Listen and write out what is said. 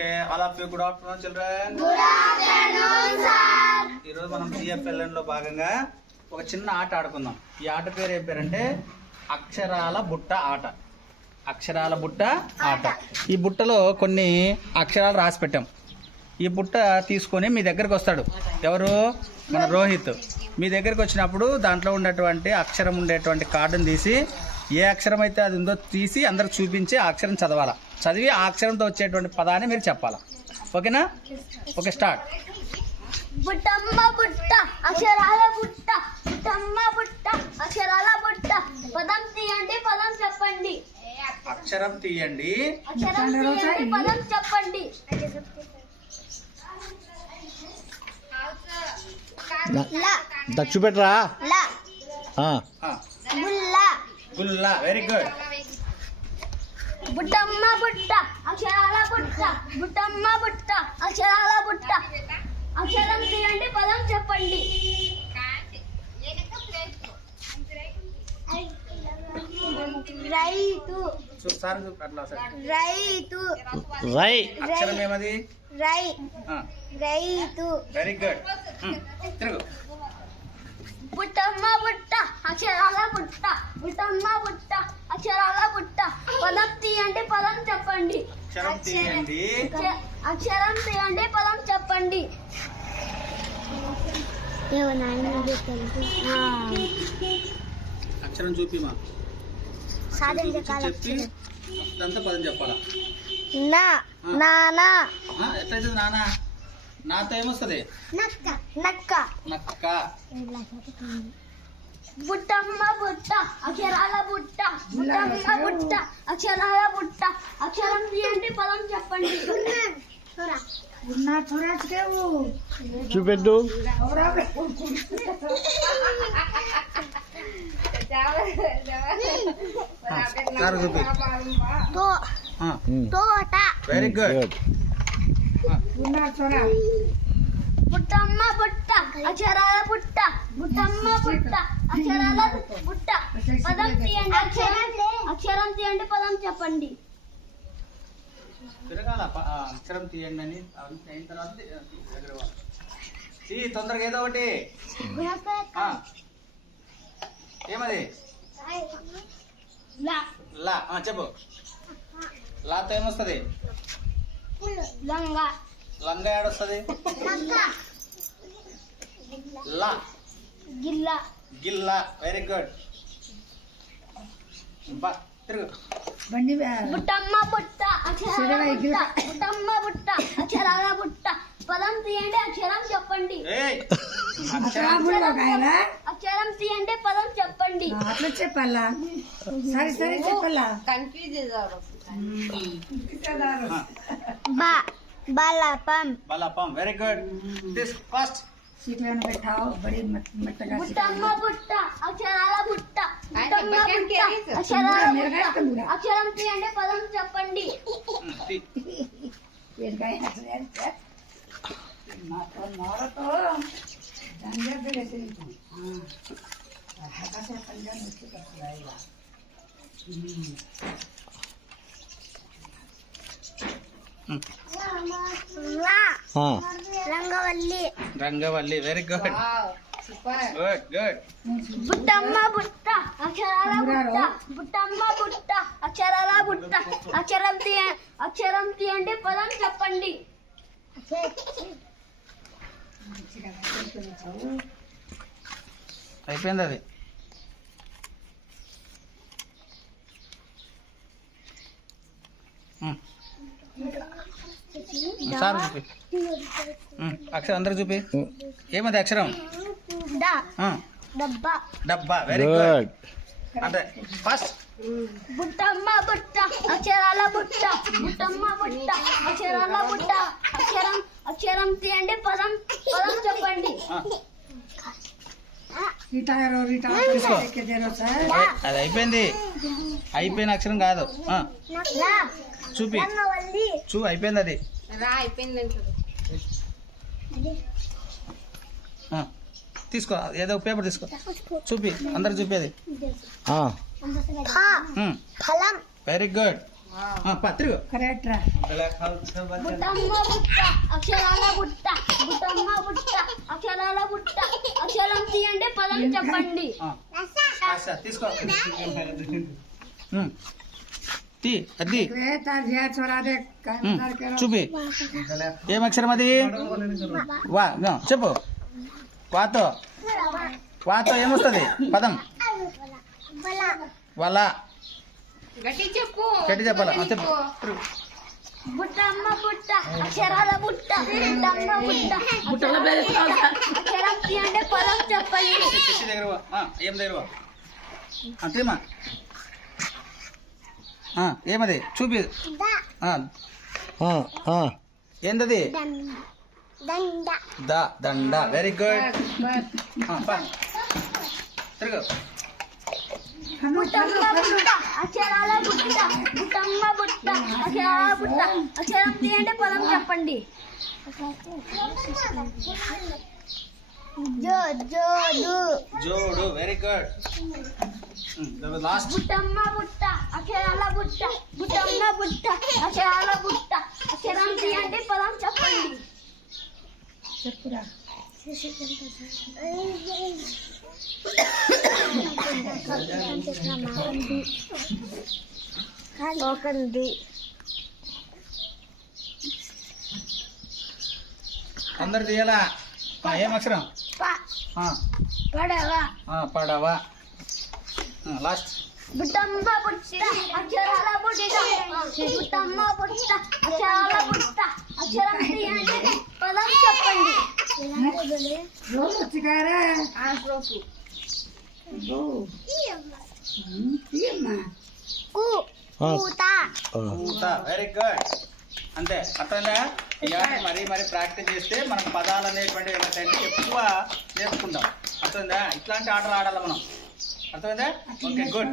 Okay, all of you good afternoon children. ఈరోజు మనం GFLN లో భాగంగా ఒక చిన్న ఆట ఆడుకుందాం. ఈ ఆట పేరు ఏం పేరంటే అక్షరాల బుట్ట ఆట. అక్షరాల బుట్ట ఆట. ఈ బుట్టలో కొన్ని అక్షరాలు రాసి పెట్టాం. ఈ బుట్ట తీసుకొని మీ దగ్గరకు వస్తాడు. ఎవరు? మన రోహిత్. మీ దగ్గరికి వచ్చినప్పుడు దాంట్లో ఉండేటువంటి అక్షరం ఉండేటువంటి కార్డును తీసి ఏ అక్షరం అయితే అది ఉందో తీసి అందరికి చూపించి ఆ అక్షరం చదవాలా. చదివి ఆ అక్షరంతో వచ్చేటువంటి పదాన్ని మీరు చెప్పాలా. ఓకేనా? Okay, start. బుట్టమ్మ బుట్ట అక్షరాల బుట్ట, బుట్టమ్మ బుట్ట అక్షరాల బుట్ట. పదం తీయండి, పదం చెప్పండి. అక్షరం తీయండి, అక్షరం తీయండి, పదం చెప్పండి. చూపెట్టరా. గుల్ల. గుల్ల. Very good. బుట్టమ్మ బుట్ట అక్షరాల బుట్ట, బుట్టమ్మ బుట్ట అక్షరాల బుట్ట. అక్షరం తీయండి, పదం చెప్పండి. రైతు. రైతు. రై. అక్షరం ఏమది? రై. రైతు. Very good. తిరుగు. బుట్టమ్మ బుట్ట అక్షరాల బుట్ట, బుట్టమ్మ బుట్ట అక్షరాల బుట్ట. పదం తీయండి, పదం చెప్పండి. అక్షరం తీయండి, అక్షరం తీయండి, పదం చెప్పండి. అక్షరం చూపిమా. చెప్పి అంతా పదం చెప్పాలా. నానా. ఎట్లయితే నానా. నాతో ఏమొస్తుంది? నక్క. నక్క. నక్క. బుట్టమ్మ బుట్ట అక్షరాల బుట్ట, బుట్టమ్మ బుట్ట అక్షరాల బుట్ట. అక్షరం తీయండి, పదం చెప్పండి. చూపెట్టు. చూపి. తోట. Very good. బుట్టమ్మ బుట్ట అక్షరాల బుట్ట, బుట్టమ్మ బుట్ట అక్షరాల బుట్ట. పదం తీయండి, అక్షరం తీయండి, పదం చెప్పండి. తిరగాల. అక్షరం తీయండి అని అయిన తర్వాత తొందరగా ఏదో ఒకటి. ఏమది? లా. చెప్పు. లాతో ఏమొస్తుంది? లంగా. లంగా ఏడొస్తుంది? లా. గిల్ల. గిల్లా. Very good. తిరుగు. బుట్టమ్మ బుట్ట అక్షరాల బుట్ట, బుట్టమ్మ బుట్ట అక్షరాల బుట్ట. పదం తీయండి, అక్షరం చెప్పండి. అక్షరం తీయండి, పదం చెప్పండి. అట్లా చెప్పాలా? సరే సరే చెప్పాలా? బలపం. బలపం. Very good. This first. సీట్లను పెట్టావు బడి మెత్తగా. బుట్టమ్మ బుట్ట అక్షరాల బుట్ట, బుట్టమ్మ బుట్ట అక్షరాల బుట్ట. అక్షరం తీయండి, పదం చెప్పండి. నోరతో రంగవల్లి. రంగవల్లి. Very good. Good good. బుట్టమ్మ బుట్ట అక్షరాల బుట్ట, బుట్టమ్మ బుట్ట అక్షరాల బుట్ట. అక్షరం తీయండి, పదం చెప్పండి. అయిపోయింది అది. సార్ చూపి. అక్షరం అందరు చూపి. ఏమది అక్షరం? డబ్బా. డబ్బా. Very good. అంటే ఫస్ట్. బుట్టమ్మ బుట్ట అక్షరాల బుట్ట, బుట్టమ్మ బుట్ట అక్షరాల బుట్ట. అక్షరం తీయండి, పదం చెప్పండి. అది అయిపోయింది. అయిపోయిన అక్షరం కాదు. చూపి. అయిపోయింది అది. తీసుకో, ఏదో పేపర్ తీసుకో. చూపి, అందరు చూపేది. ఫలం. Very good. తిరుగు. करेक्ट रा బుట్టమ్మ బుట్ట అక్షరాల బుట్ట బుట్టమ్మ బుట్ట అక్షరాల బుట్ట అక్షరం తీయండి పదం చెప్పండి తీసుకో. తీ అది रे तार जिया छोरा दे कर के చూపి. ఏం అక్షరం అది? వా చెప్పు. వాతో వాతో ఏమొస్తుంది పదం? వల. గట్టి చెప్పాలా? చెప్పు. బుట్టమ్మ బుట్ట అక్షరాల బుట్ట బుట్టమ్మ బుట్ట అక్షరం తీయండి పదం చెప్పండి శశి దగ్గర పో. ఏం దగ్గర పో. తీమా. ఏమది చూపి. ఏందది? దండ. Very good. తిరుగు. బుట్టమ్మ బుట్ట అక్షరాల బుట్ట బుట్టమ్మ బుట్ట అక్షరాల బుట్ట అక్షరం తీయండి పదం చెప్పండి జోడు. Very good. లాస్ట్. బుట్టమ్మ బుట్ట అక్షరాల బుట్ట బుట్టమ్మ బుట్ట అక్షరాల బుట్ట అక్షరం తీయండి పదం చెప్పండి చెప్పురా అందరు తీయాలా? ఏం అక్షరం? పడవ పడవ. లాస్ట్. బుట్టమ్మ బుట్ట అక్షరాల బుట్ట బుట్టమ్మ బుట్ట అక్షరాల బుట్ట అక్షరం తీయండి పదం చెప్పండి रोज चिकारा కూత వెరీ గుడ్. అంతే. అర్థమైందా? ఈ ఆట మరీ ప్రాక్టీస్ చేస్తే మనకు పదాలు అనేటువంటివి ఏమిటంటే ఎక్కువ నేర్చుకుంటాం. అర్థమైందా? ఇట్లాంటి ఆటలు ఆడాలి మనం. అర్థమైందా? Okay good.